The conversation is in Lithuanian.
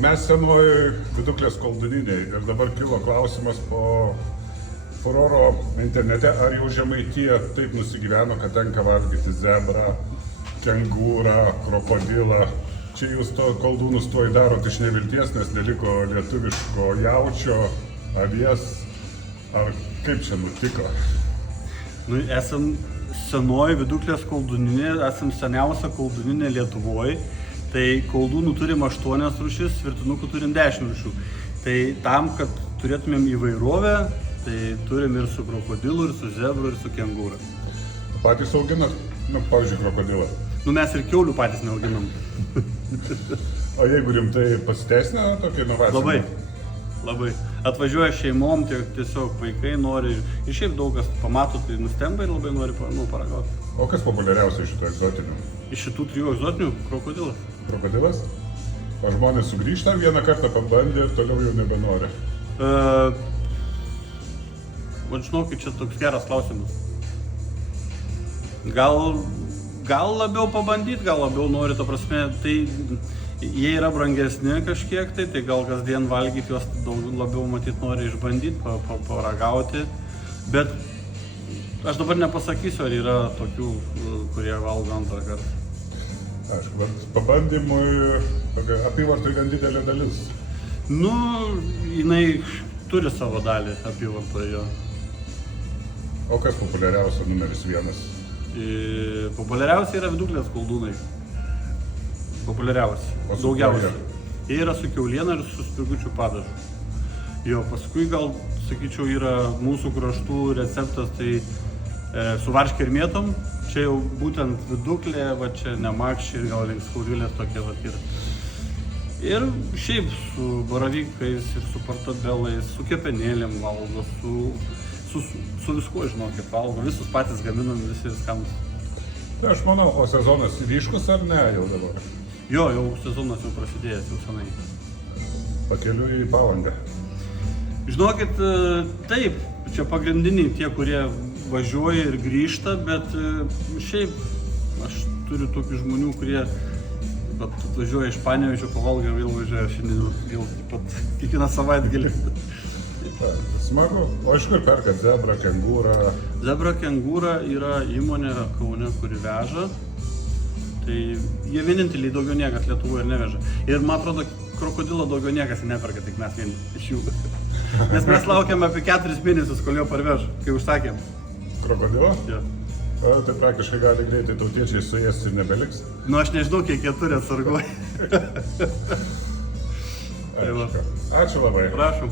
Mes senoji Viduklės koldūniniai ir dabar kilo klausimas po furoro internete, ar jau Žemaitija taip nusigyveno, kad tenka valgyti zebrą, kengūrą, krokodilą. Čia jūs to koldūnus tuoj darot iš nevilties, nes neliko lietuviško jaučio, avies, ar kaip čia nutiko? Nu, esam senoji Viduklės koldūninė, esam seniausia koldūninė Lietuvoje. Tai koldūnų turim 8 rūšis, virtinukų turim 10 rūšių. Tai tam, kad turėtumėm įvairovę, tai turim ir su krokodilu, ir su zebru, ir su kengūra. Patys auginat, pavyzdžiui, krokodilą? Mes ir kiaulių patys neauginam. O jeigu rimtai pasiteisina tokia inovacija? Labai. Atvažiuoja šeimom, tiesiog vaikai nori, ir šiaip daug kas pamato, tai nustemba ir labai nori paragauti. O kas populiariausia iš šito egzotinių? Iš šitų 3 egzotinių krokodilas. Krokodilas? O žmonės sugrįžta, vieną kartą pabandė ir toliau jau nebenori? Žinokit, čia toks geras klausimas. Gal labiau pabandyti, gal labiau nori, to prasme, tai jie yra brangesni kažkiek, tai gal kasdien valgyti juos labiau matyt nori išbandyti, paragauti, bet aš dabar nepasakysiu, ar yra tokių, kurie valgo antrą kartą. Aišku, bet pabandymui apyvartui gan didelė dalis. Nu, jinai turi savo dalį apyvartoje. O kas populiariausia numeris 1? Populiariausia yra Viduklės koldūnai. Populiariausia. O su daugiausiai. Jie yra su kiauliena ir su spirgučių padažu. Jo, paskui gal, sakyčiau, yra mūsų kraštų receptas, tai su varške ir mėtom. Čia jau būtent Viduklė, va čia Nemakščiai ir gal link Skaudvilės tokie va yra. Ir šiaip su baravykais ir su portobelais, su kepenėlėm valgo, su viskuo, žinokit, valgo. Visus patys gaminam, visi viskams. Tai aš manau, o sezonas ryškus ar ne jau dabar? Jo, jau sezonas jau prasidėjęs jau senai. Pakeliui į Palangą. Žinokit, taip, čia pagrindiniai tie, kurie važiuoja ir grįžta, bet šiaip aš turiu tokių žmonių, kurie atvažiuoja iš Panevėžio, pavalgo ir vėl važiuoja šiandien vėl pat kiekvieną savaitgalį. Smagu. O iš kur perkat zebrą, kengūrą? Zebra kengūra yra įmonė Kaune, kuri veža. Tai jie vieninteliai, daugiau niekas Lietuvoje neveža. Ir man atrodo, krokodilo daugiau niekas neperka, tik mes vieni iš jų. Nes mes laukiam apie 4 mėnesius, kol jo parvež, kai užsakėm. Krokodilo? Jo. Tai praktiškai gali greitai tautiečiai suės ir nebeliks. Nu aš nežinau, kiek jie turi atsargoj. Ačiū labai. Prašom.